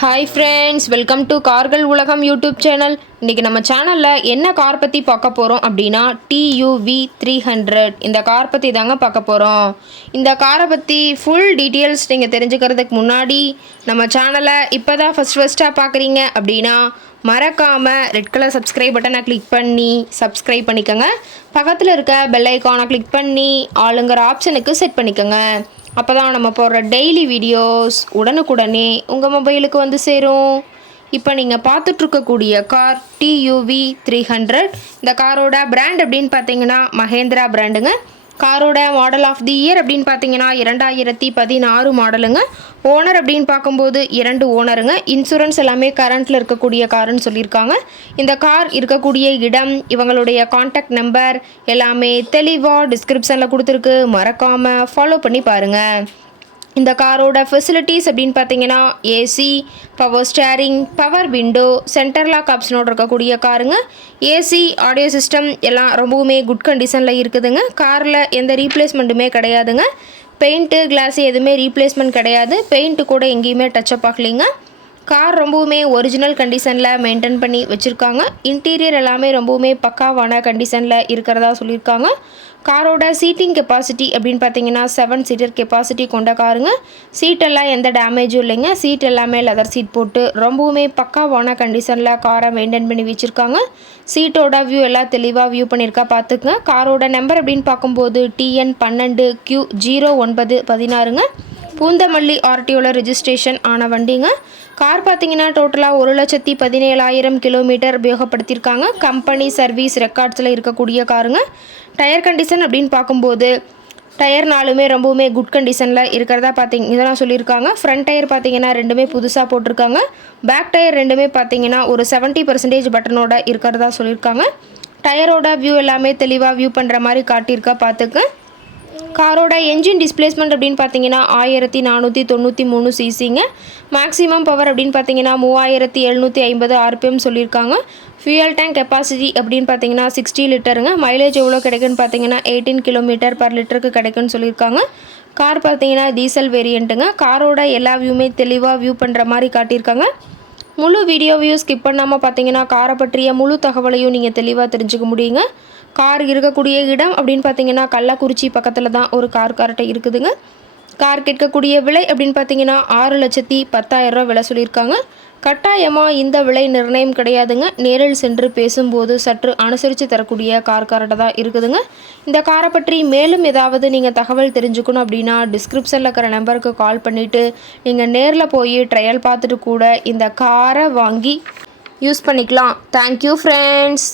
Hi friends, welcome to கார்கள் உலகம் YouTube channel. இன்றைக்கி நம்ம சேனலில் என்ன கார் பற்றி பார்க்க போகிறோம் அப்படின்னா TUV 300 இந்த கார் பற்றி தாங்க பார்க்க போகிறோம். இந்த காரை பற்றி ஃபுல் டீட்டெயில்ஸ் நீங்கள் தெரிஞ்சுக்கிறதுக்கு முன்னாடி நம்ம சேனலை இப்போ தான் ஃபஸ்ட்டாக பார்க்குறீங்க அப்படின்னா மறக்காமல் ரெட் கலர் சப்ஸ்கிரைப் பட்டனை கிளிக் பண்ணி சப்ஸ்கிரைப் பண்ணிக்கோங்க. பக்கத்தில் இருக்க பெல் ஐக்கானை கிளிக் பண்ணி ஆளுங்கிற ஆப்ஷனுக்கு செட் பண்ணிக்கோங்க. அப்போ தான் நம்ம போடுற டெய்லி வீடியோஸ் உடனுக்குடனே உங்கள் மொபைலுக்கு வந்து சேரும். இப்போ நீங்கள் பார்த்துட்ருக்கக்கூடிய கார் TUV 300. இந்த காரோட பிராண்ட் அப்படின்னு பார்த்தீங்கன்னா மஹேந்திரா பிராண்டுங்க. காரோட மாடல் ஆஃப் தி இயர் அப்படின்னு பார்த்தீங்கன்னா 2016 மாடலுங்க. ஓனர் அப்படின்னு பார்க்கும்போது 2 ஓனருங்க. இன்சூரன்ஸ் எல்லாமே கரண்ட்டில் இருக்கக்கூடிய காருன்னு சொல்லியிருக்காங்க. இந்த கார் இருக்கக்கூடிய இடம், இவங்களுடைய காண்டாக்ட் நம்பர் எல்லாமே தெளிவாக டிஸ்கிரிப்ஷனில் கொடுத்துருக்கு. மறக்காமல் ஃபாலோ பண்ணி பாருங்கள். இந்த காரோட ஃபெசிலிட்டிஸ் அப்படின்னு பார்த்தீங்கன்னா AC, power steering, power window, centre lock ஆப்ஷனோடு இருக்கக்கூடிய காருங்க. ஏசி, ஆடியோ சிஸ்டம் எல்லாம் ரொம்பவுமே குட் கண்டிஷனில் இருக்குதுங்க. காரில் எந்த ரீப்ளேஸ்மெண்ட்டுமே கிடையாதுங்க. பெயிண்ட்டு, கிளாஸு எதுவுமே ரீப்ளேஸ்மெண்ட் கிடையாது. பெயிண்ட்டு கூட எங்கேயுமே டச்சப் ஆகலைங்க. கார் ரொம்பவுமே ஒரிஜினல் கண்டிஷனில் மெயின்டைன் பண்ணி வச்சுருக்காங்க. இன்டீரியர் எல்லாமே ரொம்பவுமே பக்காவான கண்டிஷனில் இருக்கிறதா சொல்லியிருக்காங்க. காரோட சீட்டிங் கெப்பாசிட்டி அப்படின்னு பார்த்தீங்கன்னா 7 சீட்டர் கெப்பாசிட்டி கொண்ட காருங்க. சீட்டெல்லாம் எந்த டேமேஜும் இல்லைங்க. சீட் எல்லாமே லெதர் சீட் போட்டு ரொம்பவுமே பக்காவான கண்டிஷனில் காரை மெயின்டைன் பண்ணி வச்சுருக்காங்க. சீட்டோட வியூ எல்லாம் தெளிவாக வியூ பண்ணியிருக்கா பார்த்துக்குங்க. காரோட நம்பர் அப்படின்னு பார்க்கும்போது TN 12Q0916ங்க. பூந்தமல்லி RTOவில் ரெஜிஸ்ட்ரேஷன் ஆன வண்டிங்க. கார் பார்த்தீங்கன்னா டோட்டலாக 1,17,000 கிலோமீட்டர் உபயோகப்படுத்தியிருக்காங்க. கம்பெனி சர்வீஸ் ரெக்கார்ட்ஸில் இருக்கக்கூடிய காருங்க. டயர் கண்டிஷன் அப்படின்னு பார்க்கும்போது டயர் நாலுமே ரொம்பவுமே குட் கண்டிஷனில் இருக்கிறதா இதெல்லாம் சொல்லியிருக்காங்க. ஃப்ரண்ட் டயர் பார்த்தீங்கன்னா ரெண்டுமே புதுசாக போட்டிருக்காங்க. பேக் டயர் ரெண்டுமே பார்த்தீங்கன்னா ஒரு 70% பட்டனோட இருக்கிறதா சொல்லியிருக்காங்க. டயரோட வியூ எல்லாமே தெளிவாக வியூ பண்ணுற மாதிரி காட்டியிருக்கா பார்த்துக்க. காரோட என்ஜின் டிஸ்பிளேஸ்மெண்ட் அப்படின்னு பார்த்தீங்கன்னா 1493 சிசிங்க. மேக்ஸிமம் பவர் அப்படின்னு பார்த்தீங்கன்னா 3750 RPM சொல்லியிருக்காங்க. ஃபியூயல் டேங்க் கெப்பாசிட்டி அப்படின்னு பார்த்தீங்கன்னா 60 லிட்டருங்க. மைலேஜ் எவ்வளோ கிடைக்குன்னு பார்த்தீங்கன்னா 18 கிலோமீட்டர் பர் லிட்டருக்கு கிடைக்குன்னு சொல்லியிருக்காங்க. கார் பார்த்தீங்கன்னா டீசல் வேரியண்ட்டுங்க. காரோட எல்லா வியூமே தெளிவாக வியூ பண்ணுற மாதிரி காட்டியிருக்காங்க. முழு வீடியோவையும் ஸ்கிப் பண்ணாமல் பார்த்தீங்கன்னா காரை பற்றிய முழு தகவலையும் நீங்கள் தெளிவாக தெரிஞ்சுக்க முடியுங்க. கார் இருக்கக்கூடிய இடம் அப்படின்னு பார்த்தீங்கன்னா கள்ளக்குறிச்சி பக்கத்தில் தான் ஒரு கார் கரெக்டாக இருக்குதுங்க. கார் கேட்கக்கூடிய விலை அப்படின்னு பார்த்தீங்கன்னா 6,10,000 விலை சொல்லியிருக்காங்க. கட்டாயமாக இந்த விலை நிர்ணயம் கிடையாதுங்க. நேரில் சென்று பேசும்போது சற்று அனுசரித்து தரக்கூடிய கார் கரெக்டாக தான் இருக்குதுங்க. இந்த காரை பற்றி மேலும் ஏதாவது நீங்கள் தகவல் தெரிஞ்சுக்கணும் அப்படின்னா டிஸ்கிரிப்ஷனில் இருக்கிற நம்பருக்கு கால் பண்ணிவிட்டு நீங்கள் நேரில் போய் ட்ரையல் பார்த்துட்டு கூட இந்த காரை வாங்கி யூஸ் பண்ணிக்கலாம். Thank you friends.